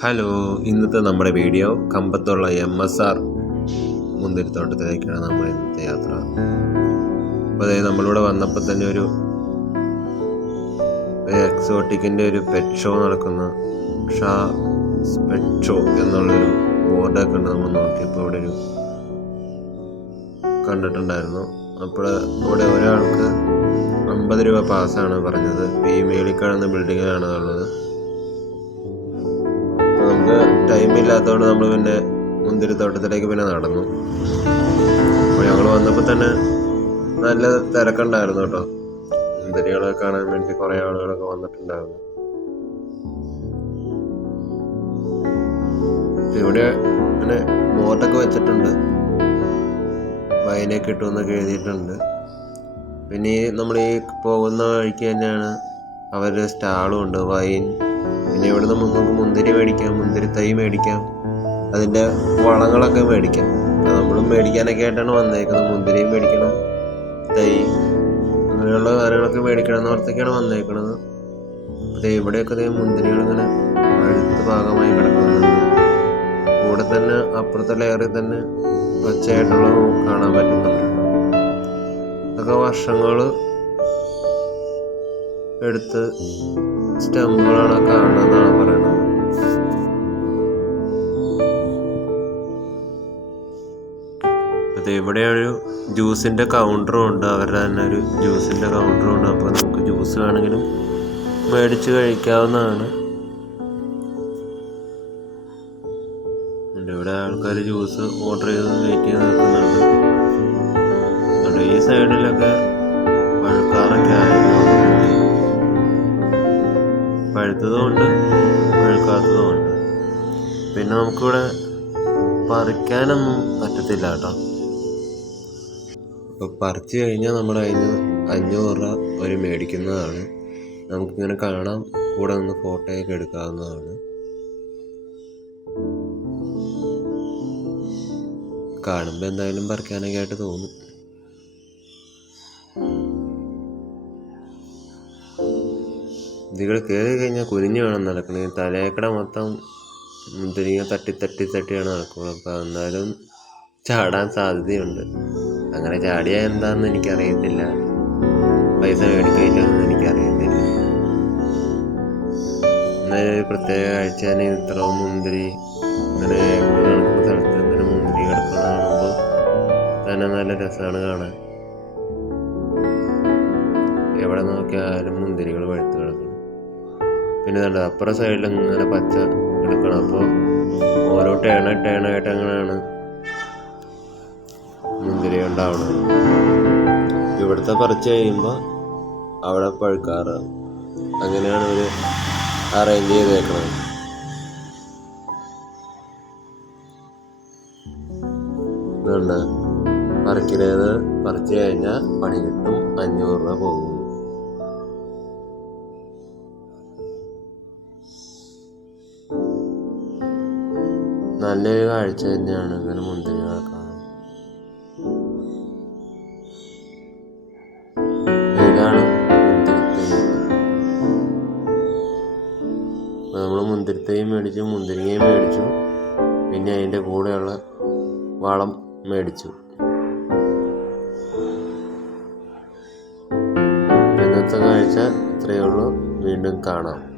Hello ഇന്നത്തെ നമ്മുടെ video കമ്പത്തുള്ള എം എസ് ആർ മുന്തിരിത്തോട്ടത്തിലേക്കാണ് നമ്മൾ ഇന്നത്തെ യാത്ര. അപ്പോൾ അതായത് നമ്മളിവിടെ വന്നപ്പോൾ തന്നെ ഒരു എക്സോട്ടിക്കിന്റെ ഒരു പെറ്റ് ഷോ നടക്കുന്ന ഷാ പെറ്റ് ഷോ എന്നുള്ളൊരു ബോർഡൊക്കെ ഉണ്ട് നമ്മൾ നോക്കിയപ്പോൾ ഇവിടെ ഒരു കണ്ടിട്ടുണ്ടായിരുന്നു. അപ്പോൾ ഇവിടെ ഒരാൾക്ക് അമ്പത് രൂപ പാസ്സാണ് പറഞ്ഞത്. ഈ മേളിൽ ബിൽഡിങ്ങിലാണ് ഉള്ളത്. നമുക്ക് ടൈം ഇല്ലാത്തതുകൊണ്ട് നമ്മൾ പിന്നെ മുന്തിരി തോട്ടത്തിലേക്ക് പിന്നെ നടന്നു. അപ്പോൾ ഞങ്ങൾ വന്നപ്പോൾ തന്നെ നല്ല തിരക്കുണ്ടായിരുന്നു കേട്ടോ. മുന്തിരികളെ കാണാൻ വേണ്ടി കുറേ ആളുകളൊക്കെ വന്നിട്ടുണ്ടായിരുന്നു. ഇവിടെ പിന്നെ ബോർഡൊക്കെ വെച്ചിട്ടുണ്ട്. വൈനൊക്കെ കിട്ടുമെന്നൊക്കെ എഴുതിയിട്ടുണ്ട്. പിന്നെ നമ്മൾ ഈ പോകുന്ന വഴിക്ക് തന്നെയാണ് അവരുടെ സ്റ്റാളും ഉണ്ട് വൈൻ. പിന്നെ ഇവിടെ നിന്ന് നമുക്ക് മുന്തിരി മേടിക്കാം മുന്തിരി തൈ മേടിക്കാം അതിന്റെ വളങ്ങളൊക്കെ മേടിക്കാം. നമ്മളും മേടിക്കാനൊക്കെ ആയിട്ടാണ് വന്നേക്കുന്നത്. മുന്തിരിയും മേടിക്കണം തൈ അങ്ങനെയുള്ള കാര്യങ്ങളൊക്കെ മേടിക്കണം എന്ന് ഓർത്തൊക്കെയാണ് വന്നേക്കുന്നത്. അതെ ഇവിടെയൊക്കെ ദേ മുന്തിരികൾ ഇങ്ങനെ പഴുത്ത് ഭാഗമായി കിടക്കുന്നുണ്ട്. കൂടെ തന്നെ അപ്പുറത്തെ ലെയറിൽ തന്നെ പച്ചയായിട്ടുള്ള കാണാൻ പറ്റുന്നുണ്ട്. അതൊക്കെ വർഷങ്ങൾ എടുത്ത് സ്റ്റെമ്പുകളാണ് കാണുന്നതെന്നാണ് പറയുന്നത്. ഇത് ഇവിടെ ജ്യൂസിന്റെ കൗണ്ടറും ഉണ്ട്. അവരുടെ തന്നെ ഒരു ജ്യൂസിന്റെ കൗണ്ടറും ഉണ്ട്. അപ്പോൾ നമുക്ക് ജ്യൂസ് വേണമെങ്കിലും മേടിച്ച് കഴിക്കാവുന്നതാണ്. ഇവിടെ ആൾക്കാർ ജ്യൂസ് ഓർഡർ ചെയ്ത് വെയിറ്റ് ചെയ്ത് നിൽക്കുന്നുണ്ട്. ഈ സൈഡിലൊക്കെ പഴുത്തതുമുണ്ട് പഴുക്കാത്തതുമുണ്ട്. പിന്നെ നമുക്കിവിടെ പറിക്കാനൊന്നും പറ്റത്തില്ല കേട്ടോ. അപ്പോൾ പറിച്ച് കഴിഞ്ഞാൽ നമ്മൾ അതിന് അഞ്ഞൂറ് രൂപ ഒരു മേടിക്കുന്നതാണ്. നമുക്കിങ്ങനെ കാണാം കൂടെ നിന്ന് ഫോട്ടോയൊക്കെ എടുക്കാവുന്നതാണ്. കാണുമ്പോൾ എന്തായാലും പറിക്കാനൊക്കെ ആയിട്ട് തോന്നും. ഇതികൾ കയറി കഴിഞ്ഞാൽ കുനിഞ്ഞു വേണം നടക്കണേ. തലേക്കട മൊത്തം മുന്തിരിങ്ങ തട്ടി തട്ടി തട്ടിയാണ് നടക്കുന്നത്. അപ്പോൾ എന്നാലും ചാടാൻ സാധ്യതയുണ്ട്. അങ്ങനെ ചാടിയാൽ എന്താണെന്ന് എനിക്കറിയത്തില്ല. പൈസ മേടിക്കില്ലെന്ന് എനിക്കറിയത്തില്ല. എന്നാലും ഒരു പ്രത്യേക കാഴ്ചയാണ് ഇത്ര മുന്തിരി ഇങ്ങനെ നടക്കുന്ന സ്ഥലത്ത് ഇങ്ങനെ മുന്തിരി കിടക്കുന്ന കാണുമ്പോൾ തന്നെ നല്ല രസമാണ് കാണാൻ. എവിടെ നോക്കിയാലും മുന്തിരികൾ പഴുത്ത് കിടക്കണം പിന്നെ ഇതുണ്ട് അപ്പുറ സൈഡിൽ ഇങ്ങനെ പച്ച എടുക്കണം അപ്പോൾ ഓരോ ടേണ ടേണായിട്ട് അങ്ങനെയാണ് മുന്തിരി ഉണ്ടാവണം ഇവിടുത്തെ പറിച്ച് കഴിയുമ്പോൾ അവിടെ പഴുക്കാറ്. അങ്ങനെയാണ് അവർ അറേഞ്ച് ചെയ്തേക്കുന്നത് പറിക്കണത് പറിച്ചു കഴിഞ്ഞാൽ പണി കിട്ടും. അഞ്ഞൂറ് രൂപ പോകും. നല്ലൊരു കാഴ്ച തന്നെയാണ് ഇങ്ങനെ മുന്തിരികളെ കാണാൻ ഇതാണ് മുന്തിരിത്തൈ. നമ്മൾ മുന്തിരിത്തൈയും മേടിച്ചു മുന്തിരിങ്ങയും മേടിച്ചു. പിന്നെ അതിന്റെ കൂടെയുള്ള വളം മേടിച്ചു. ഇന്നത്തെ കാഴ്ച ഇത്രയേ ഉള്ളൂ. വീണ്ടും കാണാം.